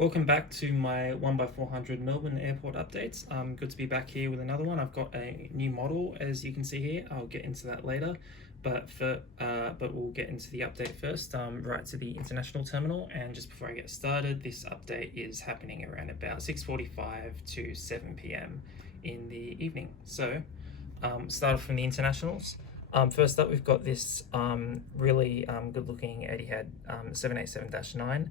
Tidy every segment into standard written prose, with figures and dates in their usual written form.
Welcome back to my 1x400 Melbourne Airport updates. Good to be back here with another one. I've got a new model, as you can see here. I'll get into that later, but we'll get into the update first. Right to the international terminal, and just before I get started, this update is happening around about 6:45 to 7 p.m. in the evening. So, start off from the internationals. First up, we've got this really good-looking Etihad 787-9.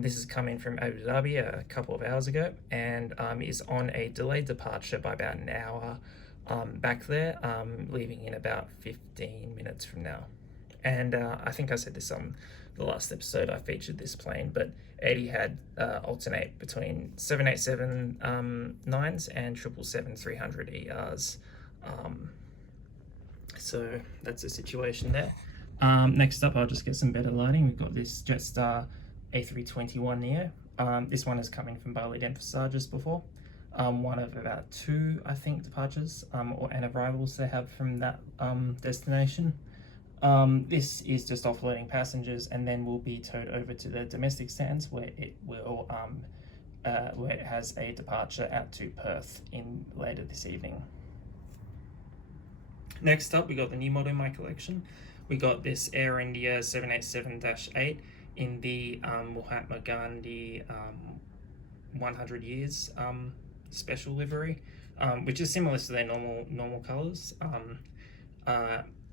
This has come in from Abu Dhabi a couple of hours ago and is on a delayed departure by about an hour back there, leaving in about 15 minutes from now. And I think I said this on the last episode I featured this plane, but Etihad alternate between 787-9s and 777-300ERs. So that's the situation there. Next up, I'll just get some better lighting. We've got this Jetstar A321neo. This one has come in from Bali Denpasar just before. One of about two, I think, departures and arrivals they have from that destination. This is just offloading passengers and then will be towed over to the domestic stands where it will where it has a departure out to Perth in later this evening. Next up, we got the new model in my collection. We got this Air India 787-8 in the Mahatma Gandhi 100 years special livery, which is similar to their normal colours.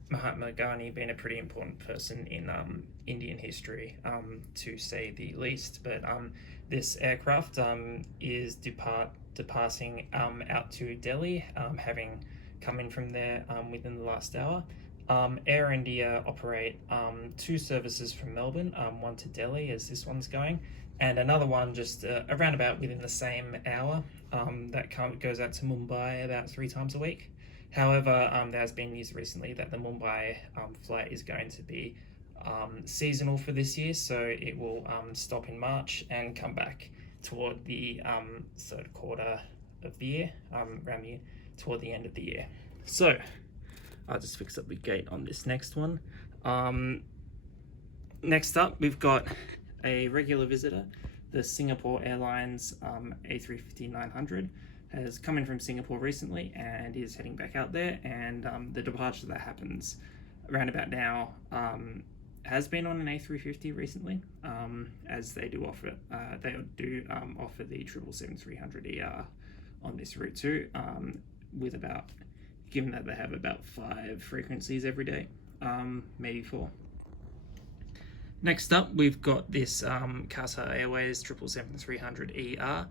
Mahatma Gandhi being a pretty important person in Indian history, to say the least. But this aircraft is departing out to Delhi, having come in from there within the last hour. Air India operate two services from Melbourne, one to Delhi as this one's going, and another one just around about within the same hour that goes out to Mumbai about 3 times a week. However, there has been news recently that the Mumbai flight is going to be seasonal for this year, so it will stop in March and come back toward the third quarter of the year, toward the end of the year. So I'll just fix up the gate on this next one. Next up, we've got a regular visitor. The Singapore Airlines A350-900 has come in from Singapore recently and is heading back out there. And the departure that happens around about now has been on an A350 recently, as they do offer offer the 777-300ER on this route too, given that they have about 5 frequencies every day, maybe 4. Next up, we've got this Qatar Airways 777-300ER.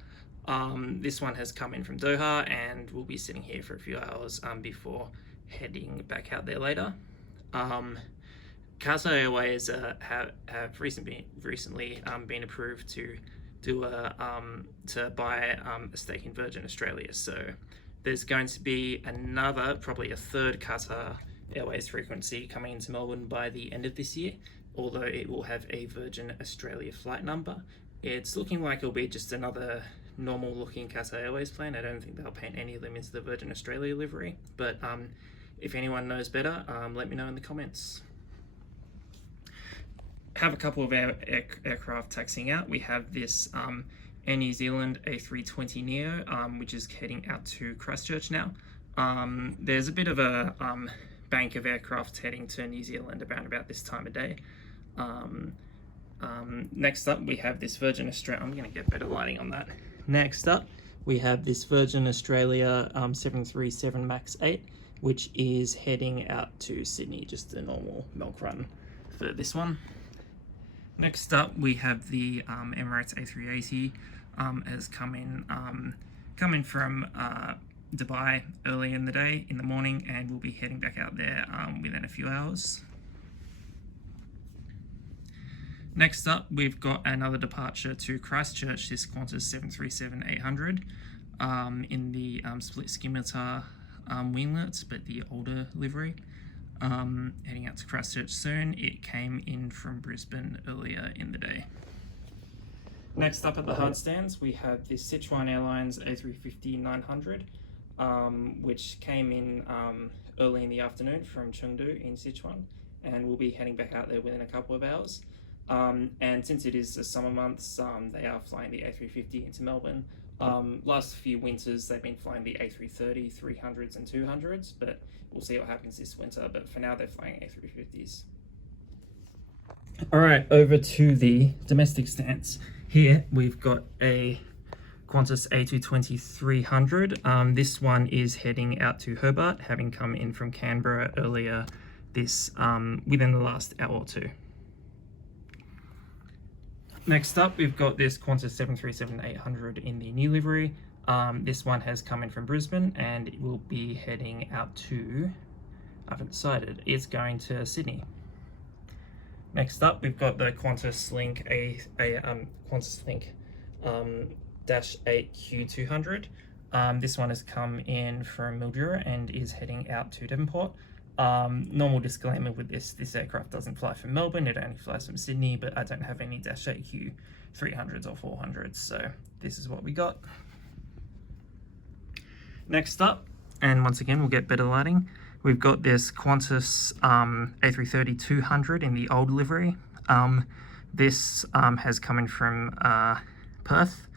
This one has come in from Doha and will be sitting here for a few hours before heading back out there later. Qatar Airways have recently been approved to buy a stake in Virgin Australia. So there's going to be probably a third Qatar Airways frequency coming into Melbourne by the end of this year, although it will have a Virgin Australia flight number. It's looking like it'll be just another normal looking Qatar Airways plane. I don't think they'll paint any of them into the Virgin Australia livery, but if anyone knows better, let me know in the comments. Have a couple of aircraft taxiing out. We have this Air New Zealand A320neo, which is heading out to Christchurch now. There's a bit of a bank of aircraft heading to New Zealand about this time of day. Next up, we have this Virgin Australia. I'm going to get better lighting on that. Next up, we have this Virgin Australia 737 MAX 8, which is heading out to Sydney, just a normal milk run for this one. Next up, we have the Emirates A380 has come in from Dubai early in the morning, and we'll be heading back out there within a few hours. Next up, we've got another departure to Christchurch, this Qantas 737-800 in the split scimitar winglets, but the older livery. Heading out to Christchurch soon. It came in from Brisbane earlier in the day. Next up at the hard stands, we have this Sichuan Airlines A350-900, which came in early in the afternoon from Chengdu in Sichuan, and we'll be heading back out there within a couple of hours. And since it is the summer months, they are flying the A350 into Melbourne. Last few winters, they've been flying the A330, 300s and 200s, but we'll see what happens this winter. But for now, they're flying A350s. All right, over to the domestic stance. Here we've got a Qantas A220-300. This one is heading out to Hobart, having come in from Canberra earlier this within the last hour or two. Next up, we've got this Qantas 737-800 in the new livery. This one has come in from Brisbane and it will be heading out to, I haven't decided, it's going to Sydney. Next up, we've got the Qantas Link Qantas Link -8Q200. This one has come in from Mildura and is heading out to Devonport. Normal disclaimer with this aircraft doesn't fly from Melbourne, it only flies from Sydney, but I don't have any -8Q 300s or 400s, so this is what we got. Next up, and once again we'll get better lighting, we've got this Qantas A330-200 in the old livery. This has come in from Perth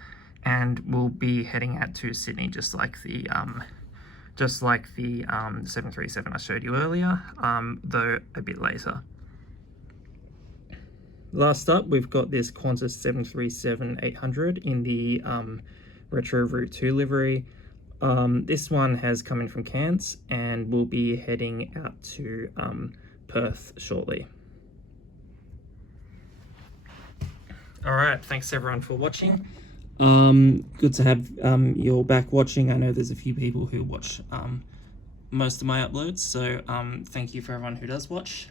and will be heading out to Sydney, just like the 737 I showed you earlier, though a bit later. Last up, we've got this Qantas 737-800 in the Retro Route 2 livery. This one has come in from Cairns and will be heading out to Perth shortly. Alright, thanks everyone for watching. Good to have you all back watching. I know there's a few people who watch most of my uploads, so thank you for everyone who does watch,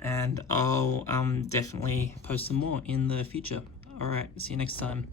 and I'll definitely post some more in the future. Alright, see you next time.